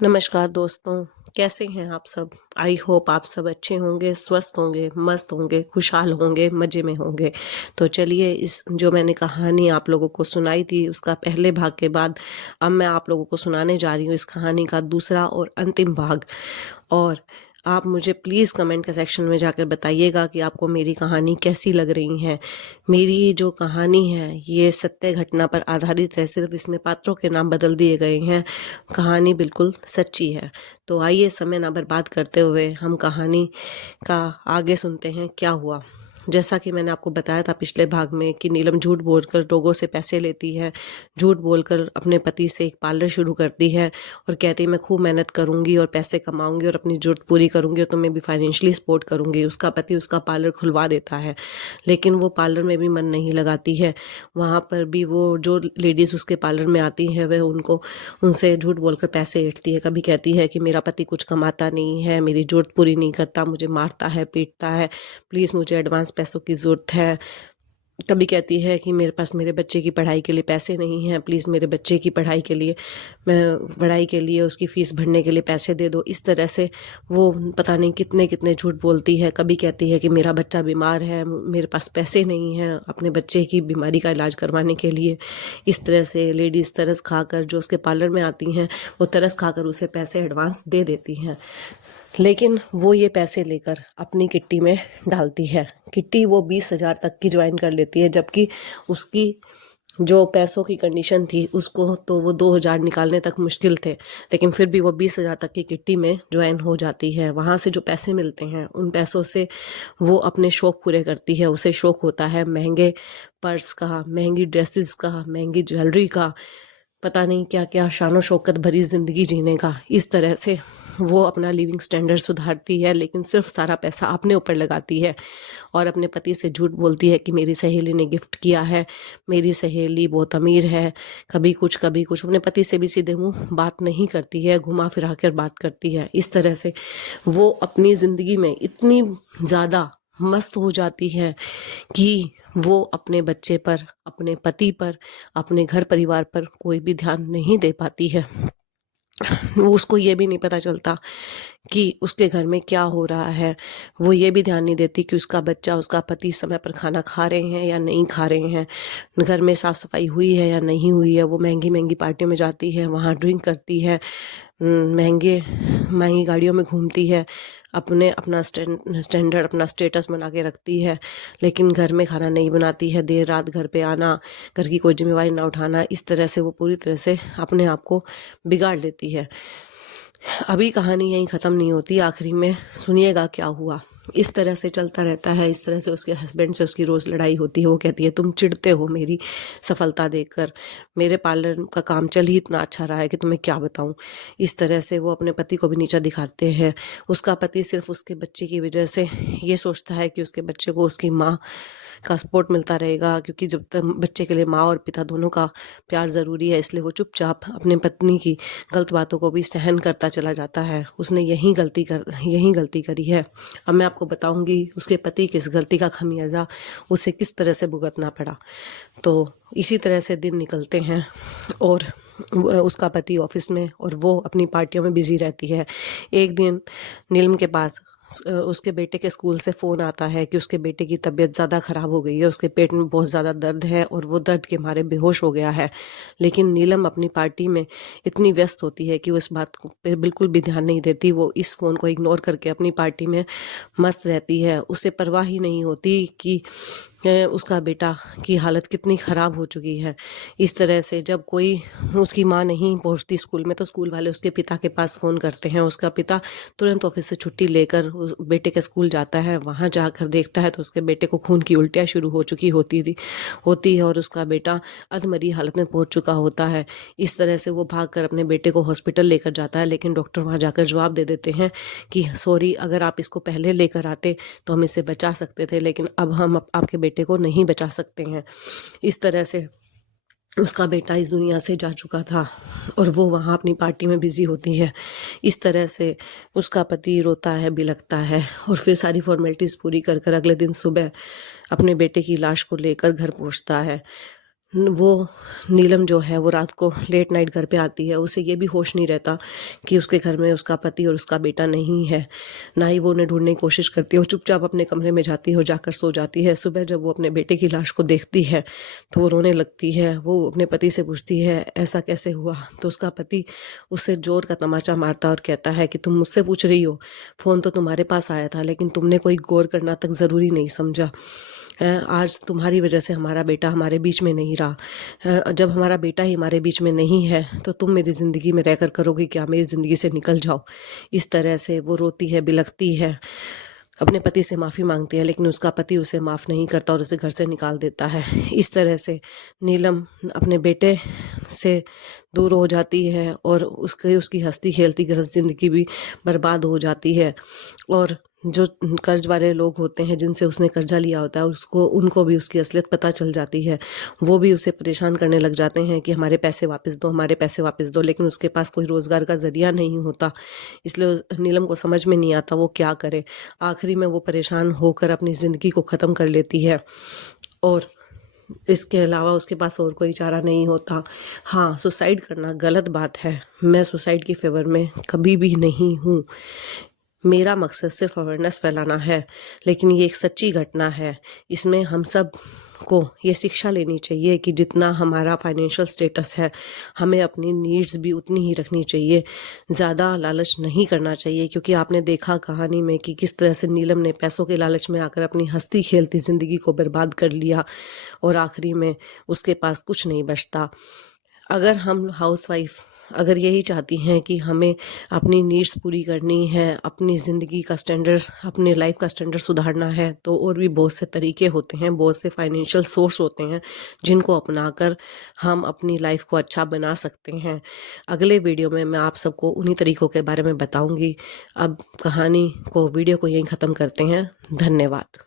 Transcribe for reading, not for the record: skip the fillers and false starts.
नमस्कार दोस्तों, कैसे हैं आप सब। आई होप आप सब अच्छे होंगे, स्वस्थ होंगे, मस्त होंगे, खुशहाल होंगे, मज़े में होंगे। तो चलिए, इस जो मैंने कहानी आप लोगों को सुनाई थी उसका पहले भाग के बाद अब मैं आप लोगों को सुनाने जा रही हूँ इस कहानी का दूसरा और अंतिम भाग। और आप मुझे प्लीज़ कमेंट के सेक्शन में जाकर बताइएगा कि आपको मेरी कहानी कैसी लग रही है। मेरी जो कहानी है ये सत्य घटना पर आधारित है, सिर्फ इसमें पात्रों के नाम बदल दिए गए हैं। कहानी बिल्कुल सच्ची है। तो आइए समय ना बर्बाद करते हुए हम कहानी का आगे सुनते हैं क्या हुआ। जैसा कि मैंने आपको बताया था पिछले भाग में कि नीलम झूठ बोलकर लोगों से पैसे लेती है, झूठ बोलकर अपने पति से एक पार्लर शुरू करती है और कहती है मैं खूब मेहनत करूंगी और पैसे कमाऊंगी और अपनी जरूरत पूरी करूंगी और तुम्हें भी फाइनेंशियली सपोर्ट करूंगी। उसका पति उसका पार्लर खुलवा देता है, लेकिन वो पार्लर में भी मन नहीं लगाती है। वहाँ पर भी वो जो लेडीज़ उसके पार्लर में आती हैं वह उनसे झूठ बोलकर पैसे ऐंठती है। कभी कहती है कि मेरा पति कुछ कमाता नहीं है, मेरी जरूरत पूरी नहीं करता, मुझे मारता है, पीटता है, प्लीज़ मुझे एडवांस पैसों की ज़रूरत है। कभी कहती है कि मेरे पास मेरे बच्चे की पढ़ाई के लिए पैसे नहीं हैं, प्लीज़ मेरे बच्चे की पढ़ाई के लिए उसकी फ़ीस भरने के लिए पैसे दे दो। इस तरह से वो पता नहीं कितने कितने झूठ बोलती है। कभी कहती है कि मेरा बच्चा बीमार है, मेरे पास पैसे नहीं हैं अपने बच्चे की बीमारी का इलाज करवाने के लिए। इस तरह से लेडीज़ तरस खाकर जो उसके पार्लर में आती हैं वो तरस खाकर उसे पैसे एडवांस दे देती हैं। लेकिन वो ये पैसे लेकर अपनी किट्टी में डालती है। किट्टी वो 20,000 तक की ज्वाइन कर लेती है, जबकि उसकी जो पैसों की कंडीशन थी उसको तो वो 2,000 निकालने तक मुश्किल थे, लेकिन फिर भी वो 20,000 तक की किट्टी में ज्वाइन हो जाती है। वहाँ से जो पैसे मिलते हैं उन पैसों से वो अपने शौक पूरे करती है। उसे शौक होता है महंगे पर्स का, महंगी ड्रेसेस का, महंगी ज्वेलरी का, पता नहीं क्या क्या शानो शौकत भरी ज़िंदगी जीने का। इस तरह से वो अपना लिविंग स्टैंडर्ड सुधारती है, लेकिन सिर्फ सारा पैसा अपने ऊपर लगाती है और अपने पति से झूठ बोलती है कि मेरी सहेली ने गिफ्ट किया है, मेरी सहेली बहुत अमीर है। कभी कुछ अपने पति से भी सीधे मुंह बात नहीं करती है, घुमा फिरा कर बात करती है। इस तरह से वो अपनी ज़िंदगी में इतनी ज़्यादा मस्त हो जाती है कि वो अपने बच्चे पर, अपने पति पर, अपने घर परिवार पर कोई भी ध्यान नहीं दे पाती है। वो उसको ये भी नहीं पता चलता कि उसके घर में क्या हो रहा है। वो ये भी ध्यान नहीं देती कि उसका बच्चा, उसका पति समय पर खाना खा रहे हैं या नहीं खा रहे हैं, घर में साफ सफाई हुई है या नहीं हुई है। वो महंगी महंगी पार्टियों में जाती है, वहाँ ड्रिंक करती है, महंगी गाड़ियों में घूमती है, अपना स्टैंडर्ड, अपना स्टेटस बना के रखती है, लेकिन घर में खाना नहीं बनाती है, देर रात घर पे आना, घर की कोई जिम्मेवारी ना उठाना। इस तरह से वो पूरी तरह से अपने आप को बिगाड़ लेती है। अभी कहानी यहीं ख़त्म नहीं होती, आखिरी में सुनिएगा क्या हुआ। इस तरह से चलता रहता है। इस तरह से उसके हस्बैंड से उसकी रोज़ लड़ाई होती है। वो कहती है तुम चिढ़ते हो मेरी सफलता देखकर, मेरे पार्लर का काम चल ही इतना अच्छा रहा है कि तुम्हें क्या बताऊं। इस तरह से वो अपने पति को भी नीचा दिखाते हैं। उसका पति सिर्फ उसके बच्चे की वजह से ये सोचता है कि उसके बच्चे को उसकी माँ का सपोर्ट मिलता रहेगा, क्योंकि जब तक बच्चे के लिए माँ और पिता दोनों का प्यार ज़रूरी है, इसलिए वो चुपचाप अपने पत्नी की गलत बातों को भी सहन करता चला जाता है। उसने यही गलती करी है। अब मैं आपको बताऊंगी उसके पति की इस गलती का खमियाजा उसे किस तरह से भुगतना पड़ा। तो इसी तरह से दिन निकलते हैं और उसका पति ऑफिस में और वो अपनी पार्टियों में बिजी रहती है। एक दिन नीलम के पास उसके बेटे के स्कूल से फ़ोन आता है कि उसके बेटे की तबीयत ज़्यादा ख़राब हो गई है, उसके पेट में बहुत ज़्यादा दर्द है और वो दर्द के मारे बेहोश हो गया है। लेकिन नीलम अपनी पार्टी में इतनी व्यस्त होती है कि वो इस बात पे बिल्कुल भी ध्यान नहीं देती। वो इस फ़ोन को इग्नोर करके अपनी पार्टी में मस्त रहती है। उसे परवाह ही नहीं होती कि उसका बेटा की हालत कितनी ख़राब हो चुकी है। इस तरह से जब कोई उसकी माँ नहीं पहुंचती स्कूल में, तो स्कूल वाले उसके पिता के पास फ़ोन करते हैं। उसका पिता तुरंत ऑफिस से छुट्टी लेकर उस बेटे के स्कूल जाता है। वहाँ जाकर देखता है तो उसके बेटे को खून की उल्टियाँ शुरू हो चुकी होती है और उसका बेटा अधमरी हालत में पहुंच चुका होता है। इस तरह से वो भागकर अपने बेटे को हॉस्पिटल लेकर जाता है, लेकिन डॉक्टर वहाँ जाकर जवाब दे देते हैं कि सॉरी, अगर आप इसको पहले लेकर आते तो हम इसे बचा सकते थे, लेकिन अब हम आपके बेटे को नहीं बचा सकते हैं। इस तरह से उसका बेटा इस दुनिया से जा चुका था और वो वहाँ अपनी पार्टी में बिजी होती है। इस तरह से उसका पति रोता है, बिलखता है और फिर सारी फॉर्मेलिटीज़ पूरी कर कर अगले दिन सुबह अपने बेटे की लाश को लेकर घर पहुँचता है। वो नीलम जो है वो रात को लेट नाइट घर पे आती है, उसे ये भी होश नहीं रहता कि उसके घर में उसका पति और उसका बेटा नहीं है। ना ही वो उन्हें ढूंढने की कोशिश करती है, वो चुपचाप अपने कमरे में जाती है और जाकर सो जाती है। सुबह जब वो अपने बेटे की लाश को देखती है तो वो रोने लगती है। वो अपने पति से पूछती है ऐसा कैसे हुआ, तो उसका पति उससे जोर का तमाचा मारता और कहता है कि तुम मुझसे पूछ रही हो, फ़ोन तो तुम्हारे पास आया था लेकिन तुमने कोई गौर करना तक ज़रूरी नहीं समझा। आज तुम्हारी वजह से हमारा बेटा हमारे बीच में नहीं रहा। जब हमारा बेटा ही हमारे बीच में नहीं है तो तुम मेरी ज़िंदगी में रहकर करोगी क्या, मेरी ज़िंदगी से निकल जाओ। इस तरह से वो रोती है, बिलखती है, अपने पति से माफ़ी मांगती है, लेकिन उसका पति उसे माफ़ नहीं करता और उसे घर से निकाल देता है। इस तरह से नीलम अपने बेटे से दूर हो जाती है और उसकी हंसती खेलती गृहस्थ ज़िंदगी भी बर्बाद हो जाती है। और जो कर्ज वाले लोग होते हैं जिनसे उसने कर्जा लिया होता है उनको भी उसकी असलियत पता चल जाती है। वो भी उसे परेशान करने लग जाते हैं कि हमारे पैसे वापस दो, हमारे पैसे वापस दो, लेकिन उसके पास कोई रोज़गार का ज़रिया नहीं होता। इसलिए नीलम को समझ में नहीं आता वो क्या करे। आखिरी में वो परेशान होकर अपनी ज़िंदगी को ख़त्म कर लेती है और इसके अलावा उसके पास और कोई चारा नहीं होता। हाँ, सुसाइड करना गलत बात है, मैं सुसाइड की फेवर में कभी भी नहीं हूँ। मेरा मकसद सिर्फ अवेयरनेस फैलाना है, लेकिन ये एक सच्ची घटना है। इसमें हम सब को ये शिक्षा लेनी चाहिए कि जितना हमारा फाइनेंशियल स्टेटस है, हमें अपनी नीड्स भी उतनी ही रखनी चाहिए। ज़्यादा लालच नहीं करना चाहिए, क्योंकि आपने देखा कहानी में कि किस तरह से नीलम ने पैसों के लालच में आकर अपनी हंसती खेलती ज़िंदगी को बर्बाद कर लिया और आखिरी में उसके पास कुछ नहीं बचता। अगर हम हाउसवाइफ अगर यही चाहती हैं कि हमें अपनी नीड्स पूरी करनी है, अपनी ज़िंदगी का स्टैंडर्ड, अपनी लाइफ का स्टैंडर्ड सुधारना है, तो और भी बहुत से तरीके होते हैं, बहुत से फाइनेंशियल सोर्स होते हैं जिनको अपनाकर हम अपनी लाइफ को अच्छा बना सकते हैं। अगले वीडियो में मैं आप सबको उन्हीं तरीकों के बारे में बताऊंगी। अब वीडियो को यहीं ख़त्म करते हैं। धन्यवाद।